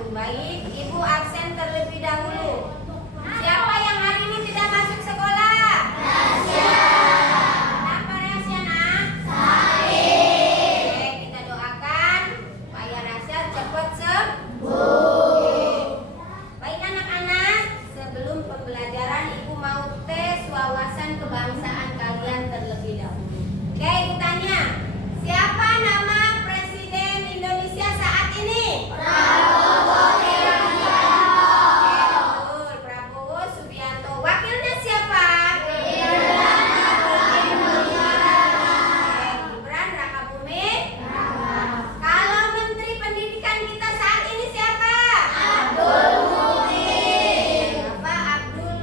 wabarakatuh. Baik, Ibu absen terlebih dahulu. Siapa yang hari ini tidak masuk sekolah? Rasya. Kenapa Rasya, nak? Sakit. Oke, kita doakan supaya Rasya cepat sembuh. Baik anak-anak, sebelum pembelajaran Ibu mau tes wawasan kebangsaan kalian terlebih dahulu. Oke, Ibu tanya, siapa nama Presiden Indonesia saat ini? Prabowo Subianto. Betul, Prabowo Subianto. Wakilnya siapa? Gibran Rakabuming. Kalau Menteri Pendidikan kita saat ini siapa? Abdul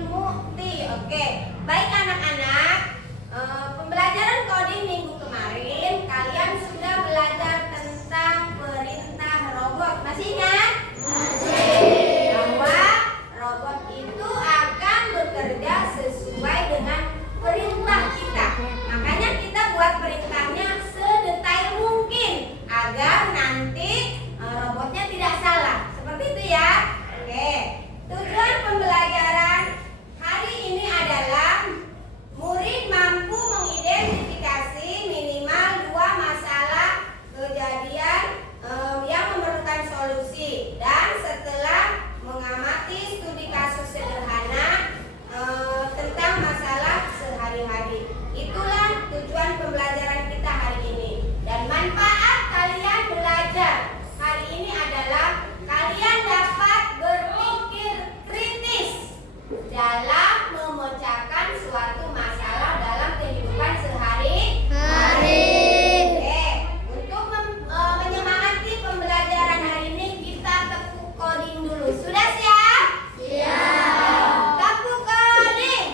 Mukti. Oke, baik anak-anak. Pembelajaran coding minggu kemarin kalian sudah belajar tentang perintah robot. Masih ingat? Masih. Bahwa robot itu akan bekerja sesuai dengan perintah kita. Makanya kita buat perintahnya sedetail mungkin agar nanti robotnya tidak salah. Seperti itu ya. Oke. Tujuan pembelajaran hari ini adalah murid mampu mengidentifikasi minimal 2 masalah kejadian yang memerlukan solusi, dan setelah mengamati studi kasus sederhana tentang masalah sehari-hari. Itulah tujuan pembelajaran kita hari ini. Dan manfaat kalian belajar hari ini adalah kalian dapat berpikir kritis dalam memecahkan suatu masalah dalam kehidupan sehari-hari. Oke, untuk menyemangati pembelajaran hari ini kita tepuk coding dulu. Sudah siap? Siap. Tepuk coding.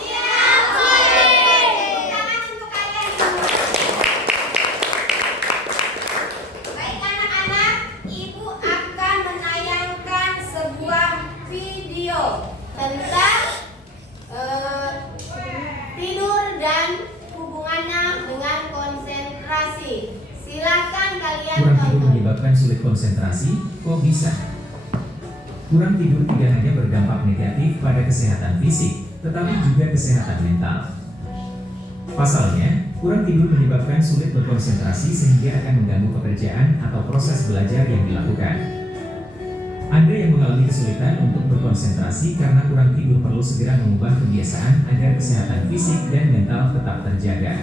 Siap. Tangan untuk kalian semua. Baik anak-anak, Ibu akan menayangkan sebuah video tentang tidur dan hubungannya dengan konsentrasi. Silakan kalian Kurang tidur tonton. menyebabkan sulit konsentrasi, kok bisa? Kurang tidur tidak hanya berdampak negatif pada kesehatan fisik, tetapi juga kesehatan mental. Pasalnya, kurang tidur menyebabkan sulit berkonsentrasi sehingga akan mengganggu pekerjaan atau proses belajar yang dilakukan. Anda yang mengalami kesulitan untuk berkonsentrasi karena kurang tidur perlu segera mengubah kebiasaan agar kesehatan fisik dan mental tetap terjaga.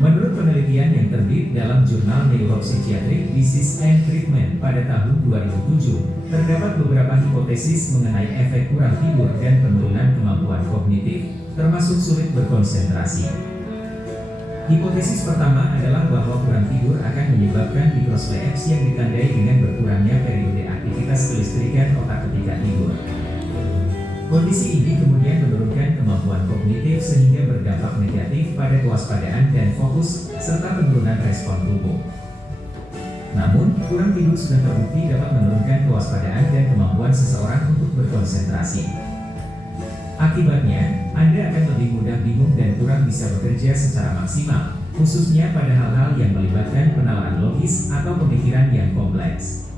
Menurut penelitian yang terbit dalam jurnal Neuropsychiatric Disease and Treatment pada tahun 2007, terdapat beberapa hipotesis mengenai efek kurang tidur dan penurunan kemampuan kognitif, termasuk sulit berkonsentrasi. Hipotesis pertama adalah bahwa kurang tidur akan menyebabkan microsleeps yang ditandai dengan berkurangnya periode aktivitas kelistrikan otak ketika tidur. Kondisi ini kemudian menurunkan kemampuan kognitif sehingga berdampak negatif pada kewaspadaan dan fokus, serta penurunan respon tubuh. Namun, kurang tidur sudah terbukti dapat menurunkan kewaspadaan dan kemampuan seseorang untuk berkonsentrasi. Akibatnya, Anda akan lebih mudah bingung dan kurang bisa bekerja secara maksimal, khususnya pada hal-hal yang melibatkan penalaran logis atau pemikiran yang kompleks.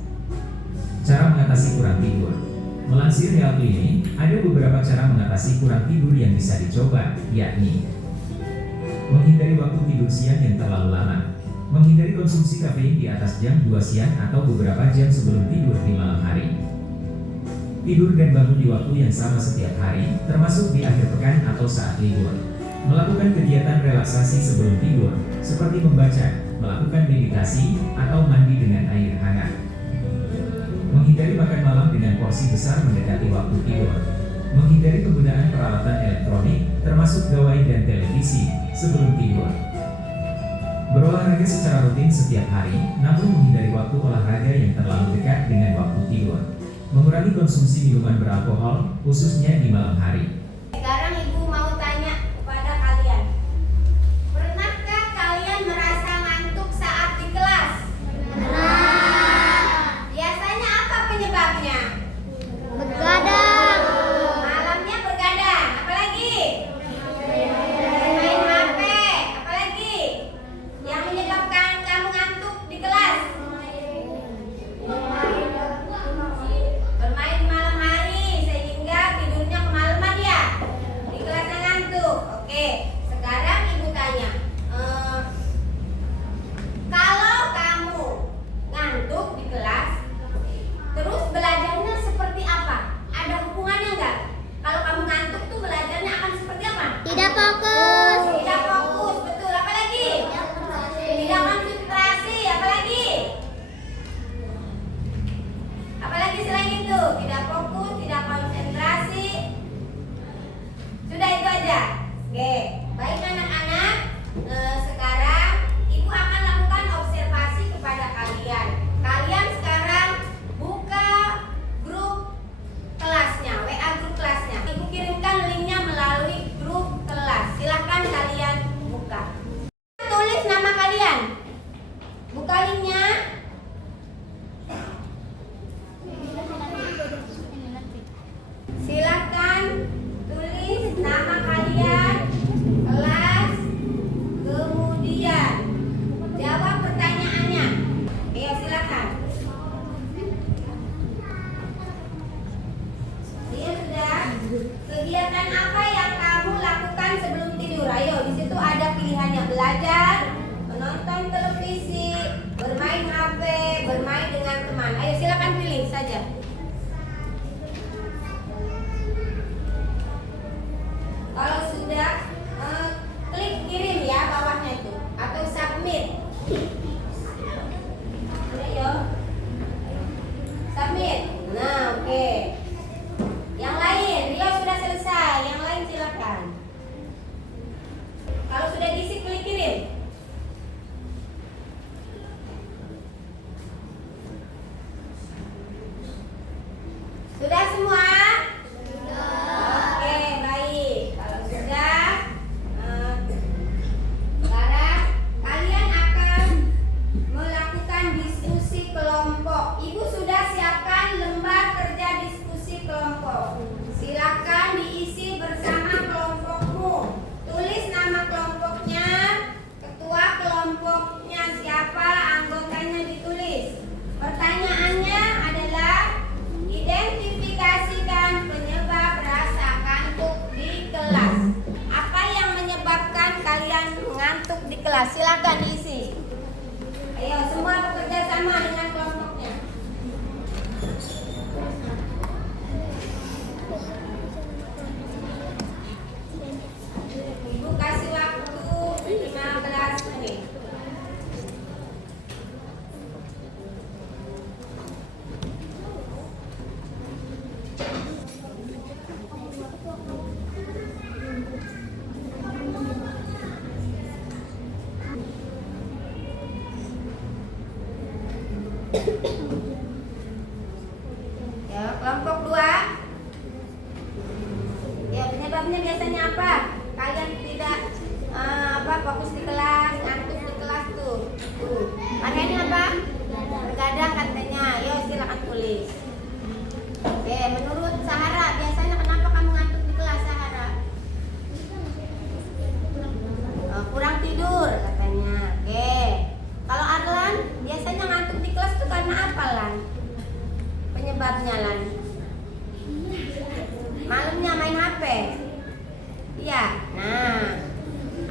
Cara mengatasi kurang tidur. Melansir Health Clinic, ada beberapa cara mengatasi kurang tidur yang bisa dicoba, yakni menghindari waktu tidur siang yang terlalu lama, menghindari konsumsi kafein di atas jam 2 siang atau beberapa jam sebelum tidur di malam hari, tidur dan bangun di waktu yang sama setiap hari, termasuk di akhir pekan atau saat libur, melakukan kegiatan relaksasi sebelum tidur, seperti membaca, melakukan meditasi, atau mandi dengan air hangat. Menghindari makan malam dengan porsi besar mendekati waktu tidur. Menghindari penggunaan peralatan elektronik, termasuk gawai dan televisi, sebelum tidur. Berolahraga secara rutin setiap hari, namun menghindari waktu olahraga yang terlalu dekat dengan waktu tidur. Mengurangi konsumsi minuman beralkohol, khususnya di malam hari. Sekarang Ibu mau tanya kepada kalian. Pernahkah kalian merasa ngantuk saat di kelas? Biasanya apa penyebabnya? Begadang. Malamnya bergadang. Apalagi? Main HP. Apalagi? Yang menyebabkan saja. Kalau sudah klik kirim ya bawahnya itu atau submit. Ayo. Submit. Nah, oke. Yang lain, Rio sudah selesai. Yang lain silakan. Kalau sudah diisi klik kirim. Sudah semua? Oke, baik. Kalau sudah, sekarang kalian akan melakukan diskusi kelompok. Ibu sudah siapkan lembar kerja diskusi kelompok. Silakan diisi bersama kelompokmu. Tulis nama kelompoknya, ketua kelompoknya siapa, anggotanya ditulis. Pertanyaannya adalah identifikasikan penyebab rasa kantuk di kelas. Apa yang menyebabkan kalian ngantuk di kelas? Silakan diisi. Ayo semua bekerja sama dengan kelompoknya. Ibu kasih waktu 15 menit. Ya, kelompok 2. Ya, penyebabnya biasanya apa? Kalian tidak fokus di kelas, ngantuk di kelas tuh. Makanya apa? Begadang katanya. Yo, silakan tulis. Oke, menurut Sahara, biasanya kenapa kamu ngantuk di kelas, Sahara? Kurang tidur katanya. Oke. Kalau Arlan, biasanya ngantuk di kelas tuh karena apa, Lan? Penyebabnya, Lan? Malamnya main HP. Iya. Nah,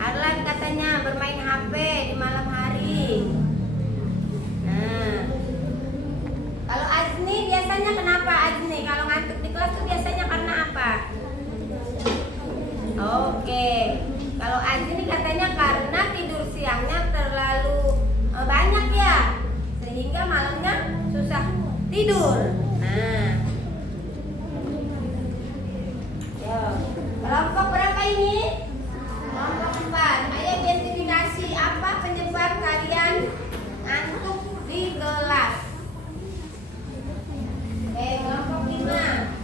Arlan katanya bermain HP di malam hari. Nah, kalau Azni biasanya kenapa, Azni? Kalau ngantuk di kelas tuh biasanya karena apa? Oke. Kalau Azni katanya karena tidur siangnya terlalu banyak ya, sehingga malamnya susah tidur. Nah, yo, kelompok berapa ini? Kelompok 4. Ayo identifikasi apa penyebab kalian ngantuk di kelas. Oke, kelompok 5.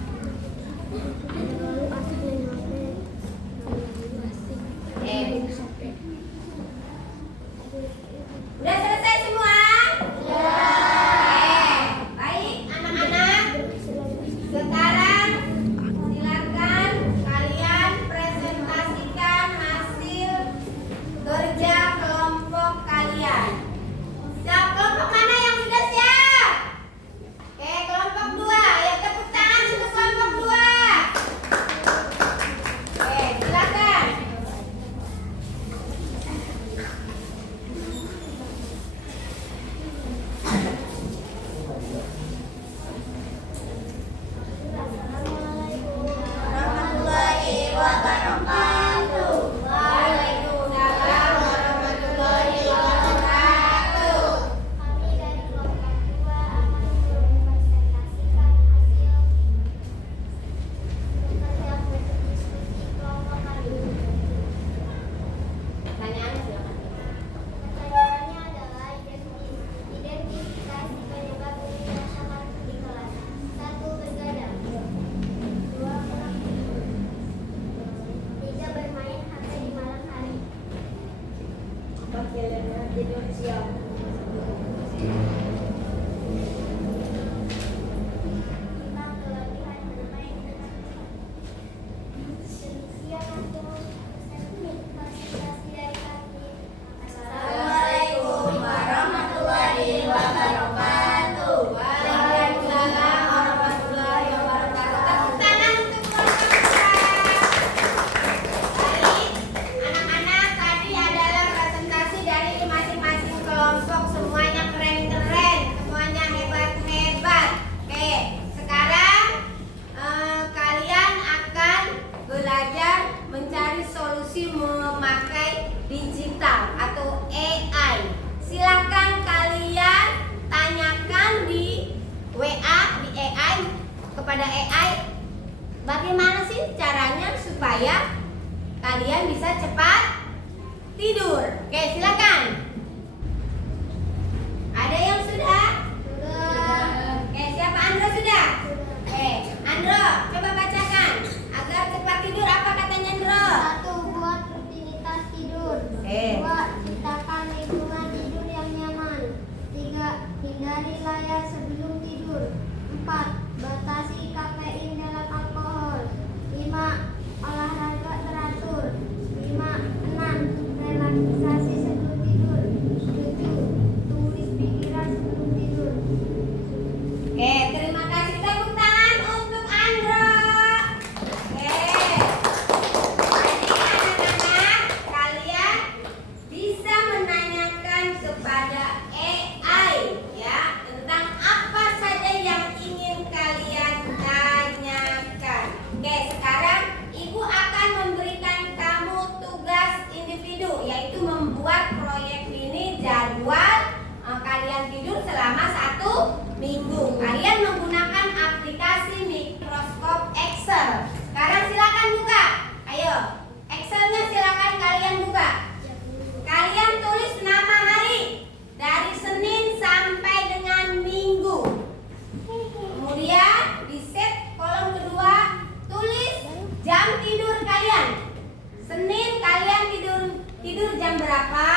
Udah selesai semua? Baik anak-anak. Sekarang silakan kalian presentasikan hasil kerja kelompok kalian. Siap, kelompok mana yang sudah siap? Oke, kelompok 2. Ya, tepuk tangan untuk kelompok 2. Oke, silakan. Warahmatullahi wabarakatuh. Waalaikumsalam warahmatullahi wabarakatuh. Kami dari kelompok 2 akan mempresentasikan hasil kerja diskusi kelompok kami. Pertanyaannya silakan. Pertanyaannya adalah identifikasi penyebab rasa kantuk di kelas. 1. Bergadang. 2. Kurang tidur. 3. Bermain HP di malam hari. 4. Tidur siang. 5. Kelebihan bermain dengan demikian untuk presentasi dari kami. Assalamualaikum warahmatullahi wabarakatuh. Waalaikumsalam warahmatullahi wabarakatuh. Tepuk tangan untuk kelompok 4. Baik, anak-anak, tadi adalah presentasi dari masing-masing kelompok. Semuanya keren-keren. AI, bagaimana sih caranya supaya kalian bisa cepat tidur? Oke, silakan. Ada yang sudah? Oke, siapa? Andro sudah? Oke, Andro, coba bacakan. Agar cepat tidur, apa katanya Andro? 1. Buat rutinitas tidur. Oke. 2. Ciptakan lingkungan tidur yang nyaman. 3. Hindari layar sebelum tidur. 4. Batasi kafein dalam alkohol. 5. Olahraga teratur. 6. Relaksasi sebelum tidur. 7. Tulis pikiran sebelum tidur. Oke, terima kasih. Tepuk tangan untuk Andro. Oke. Jadi anak-anak, kalian bisa menanyakan kepada AI ya tentang apa saja yang ingin kalian tanyakan. Oke, sekarang Ibu akan memberikan kamu tugas individu, yaitu membuat proyek ini jadwal kalian tidur selama 1 minggu. Kalian menggunakan aplikasi Microsoft Excel. Sekarang silakan buka. Ayo, Excelnya silakan kalian buka. Kalian tulis nama hari dari Senin sampai dengan Minggu. Kemudian di set kolom kedua tulis jam tidur kalian. Senin kalian tidur jam berapa?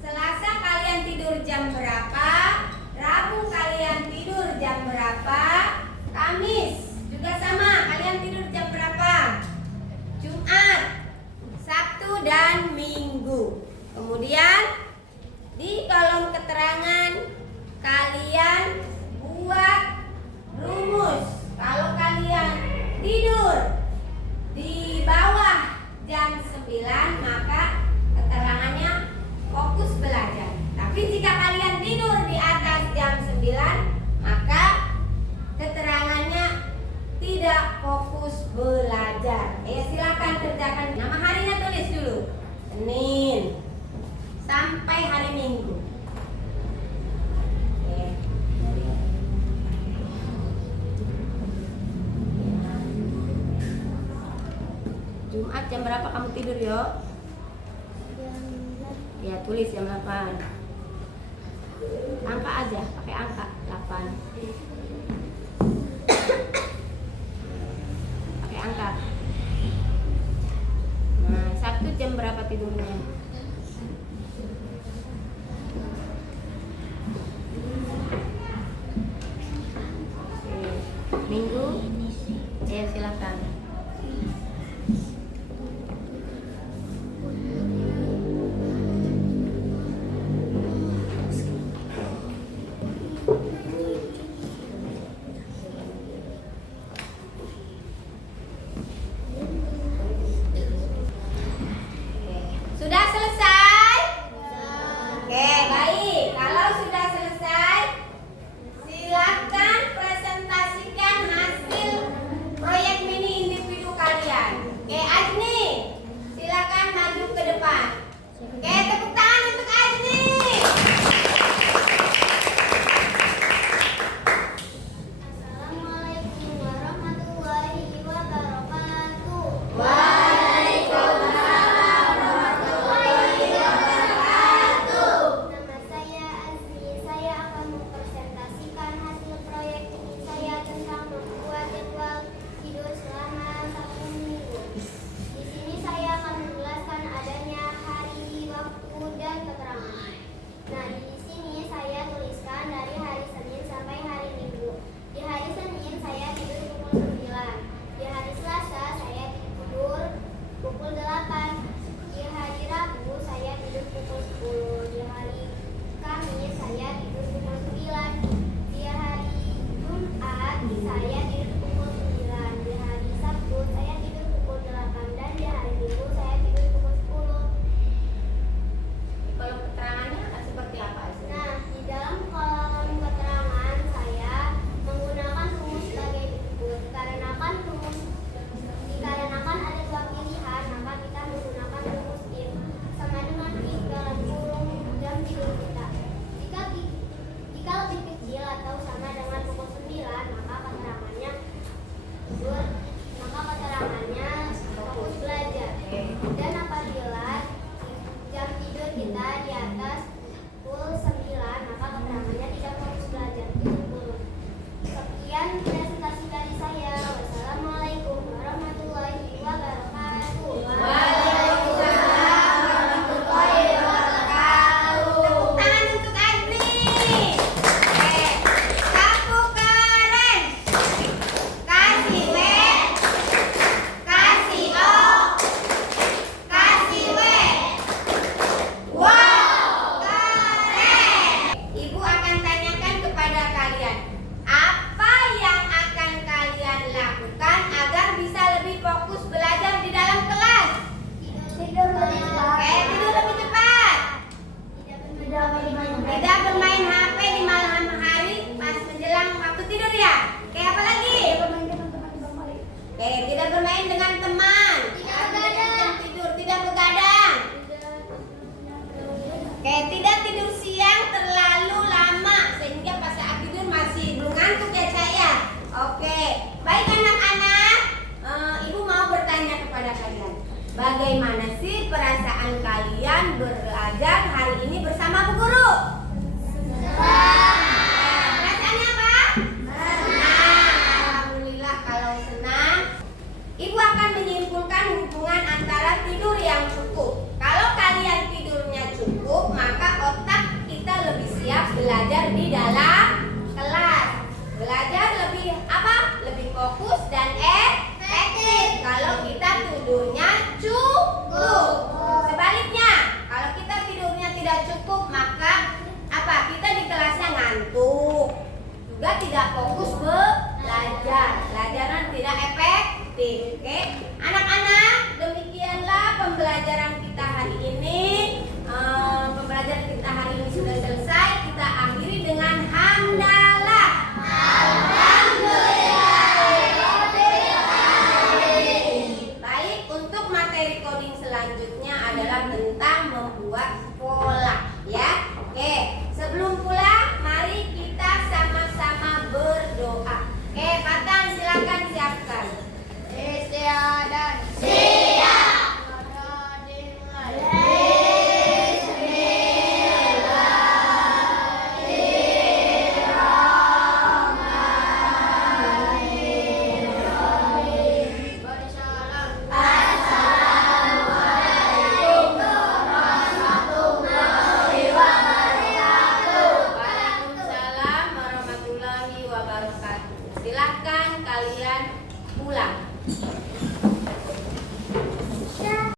Selasa kalian tidur jam berapa? Rabu kalian tidur jam berapa? Kamis juga sama, kalian tidur jam berapa? Jumat, Sabtu dan Minggu. Kemudian di kolom keterangan kalian buat rumus. Kalau kalian tidur di bawah jam 9, maka keterangannya fokus belajar. Tapi jika kalian tidur di atas jam 9, maka keterangannya tidak fokus belajar. Silakan kerjakan. Nama harinya tulis dulu. Senin sampai hari Minggu. Oke. Jumat jam berapa kamu tidur, yo? Ya, tulis jam 8. Angka aja, pakai angka 8. Pakai angka. Nah, Sabtu jam berapa tidurnya? Oke. Minggu? Ya, silakan. Sudah selesai? Oke, baik. Kalau sudah selesai, silakan presentasikan hasil proyek mini individu kalian. Oke, Ajni, silakan maju ke depan. Oke, tepuk tangan untuk Ajni. Assalamualaikum warahmatullahi wabarakatuh. Waalaikumsalam warahmatullahi wabarakatuh. Nama saya Azmi. Saya Tidak bermain HP di malam hari pas menjelang waktu tidur ya. Kayak apa lagi? Oke, tidak bermain dengan teman. Tidak begadang. Tidur, tidak begadang. Oke, tidak tidur siang terlalu lama sehingga pas saat tidur masih belum ngantuk ya saya. Oke, baik anak-anak, ibu mau bertanya kepada kalian, bagaimana sih perasaan kalian belajar hari ini bersama Bu Guru? Perasaannya apa? Senang. Alhamdulillah kalau senang. Ibu akan menyimpulkan hubungan antara tidur yang cukup. Kalau kalian tidurnya cukup, maka otak kita lebih siap belajar di